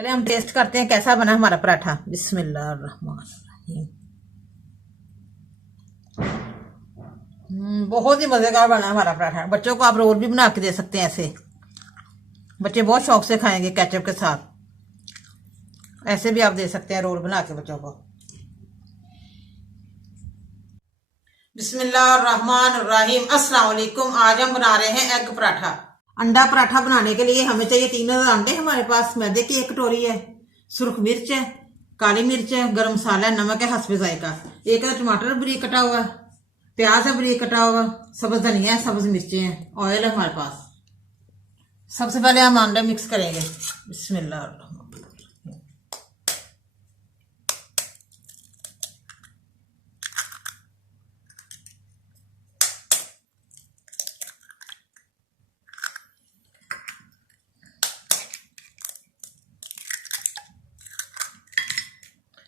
चले हम टेस्ट करते हैं कैसा बना हमारा पराठा। बिस्मिल्लाहिर्रहमानिर्रहीम। बहुत ही मजेदार बना हमारा पराठा। बच्चों को आप रोल भी बना के दे सकते हैं ऐसे, बच्चे बहुत शौक से खाएंगे केचप के साथ। ऐसे भी आप दे सकते हैं रोल बना के बच्चों को। बिस्मिल्लाहिर्रहमानिर्रहीम। अस्सलाम वालेकुम। आज हम बना रहे हैं एग पराठा। अंडा पराठा बनाने के लिए हमें चाहिए 3 अंडे। हमारे पास मैदे की 1 कटोरी है, सुर्ख मिर्च है, काली मिर्च है, गरम मसाला है, नमक है हस्बे जायका। 1 टमाटर बारीक कटा हुआ, प्याज है बारीक कटा हुआ, सब्ज धनिया है, सब्ज मिर्चें हैं, ऑयल है हमारे पास। सबसे पहले हम अंडे मिक्स करेंगे। बिस्मिल्लाह।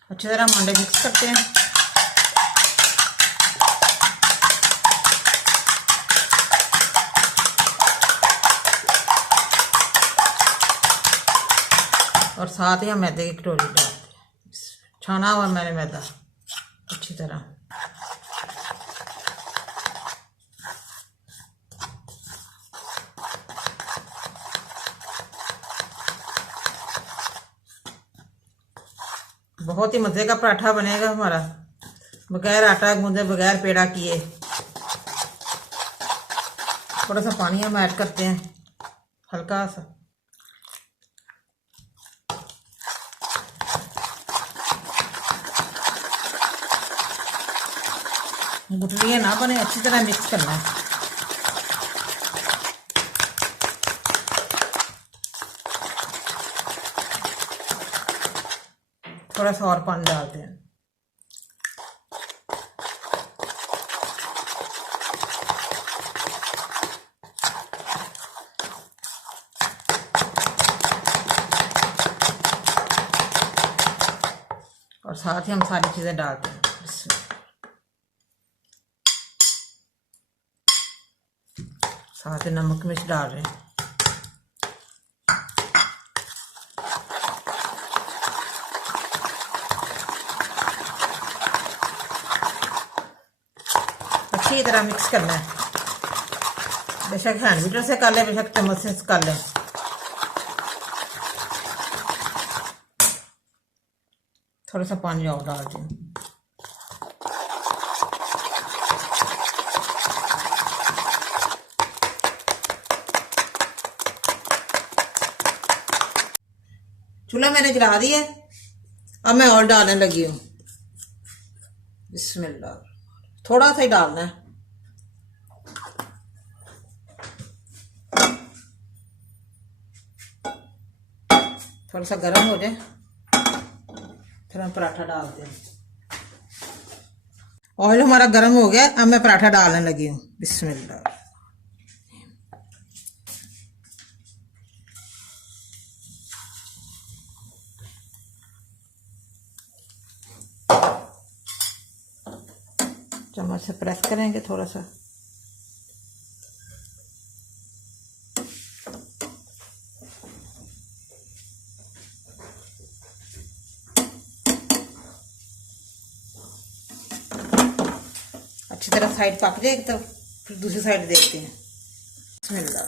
अच्छी तरह हम अंडे मिक्स करते हैं। और साथ ही हम मैदे की कटोरी डालते हैं। छाना हुआ मैंने मैदा अच्छी तरह। बहुत ही मजे का पराठा बनेगा हमारा, बगैर आटा गूंदे, बगैर पेड़ा किए। थोड़ा सा पानी हम ऐड करते हैं, हल्का सा। गुठलियाँ ना बने, अच्छी तरह मिक्स करना है। थोड़ा सा और पानी डालते हैं। और साथ ही हम सारी चीजें डालते हैं। साथ ही नमक मिर्च डाल रहे हैं। अच्छी तरह मिक्स करना है। बेशक हैंड बीटर से कर लें, बेशक चम्मच से कर लें। थोड़ा सा पानी और डालते हैं। चूल्हा मैंने जला दिया, अब मैं और डालने लगी हूँ। बिस्मिल्लाह। थोड़ा सा ही डालना है। थोड़ा सा गर्म हो जाए फिर हम पराठा डालते हैं। ऑयल हमारा गर्म हो गया, अब मैं पराठा डालने लगी हूँ। बिस्मिल्लाह। चम्मच से प्रेस करेंगे थोड़ा सा। अच्छी तरह साइड पक जाएगी तो फिर दूसरी साइड देखते हैं। बिस्मिल्लाह।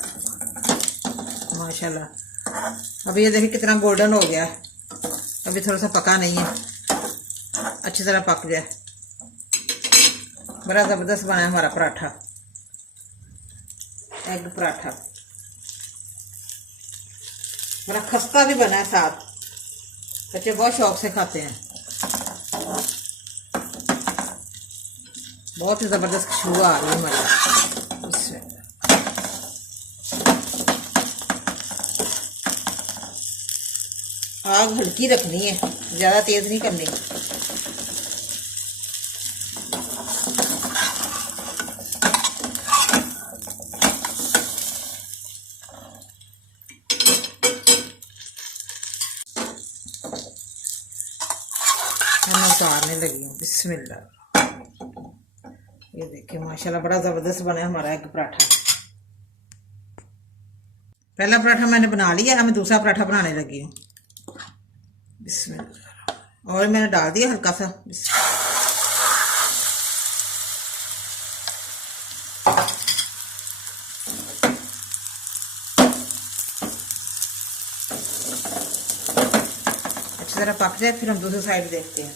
माशाल्लाह। अभी ये देखिए कितना गोल्डन हो गया। अभी थोड़ा सा पका नहीं है, अच्छी तरह पक जाए। बड़ा ज़बरदस्त बना है हमारा पराठा, एग पराठा। बड़ा खस्ता भी बना है साथ, बच्चे बहुत शौक से खाते हैं। बहुत ही ज़बरदस्त खुशबू आ रही है हमारी। इसमें आग हल्की रखनी है, ज़्यादा तेज़ नहीं करनी। मैं उतारने लगी हूँ। बिस्मिल्लाह। ये देखिए माशाल्लाह बड़ा ज़बरदस्त बना है हमारा एग पराठा। पहला पराठा मैंने बना लिया, अब मैं दूसरा पराठा बनाने लगी हूँ। बिस्मिल्लाह। और मैंने डाल दिया हल्का सा अच्छी तरह पक जाए, फिर हम दूसरी साइड देखते हैं।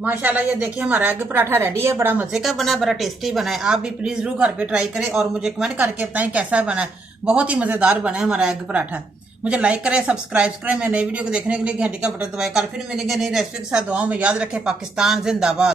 माशाल्लाह ये देखिए हमारा एग पराठा रेडी है। बड़ा मजे का बना है, बड़ा टेस्टी बना है। आप भी प्लीज जरूर घर पे ट्राई करें और मुझे कमेंट करके बताएं कैसा बना है। बहुत ही मजेदार बना है हमारा एग पराठा। मुझे लाइक करें, सब्सक्राइब करें। मैं नई वीडियो को देखने के लिए घंटी का बटन दबाएं। कल फिर मिलेंगे नई रेसिपी के साथ। दुआओं में याद रखें। पाकिस्तान जिंदाबाद।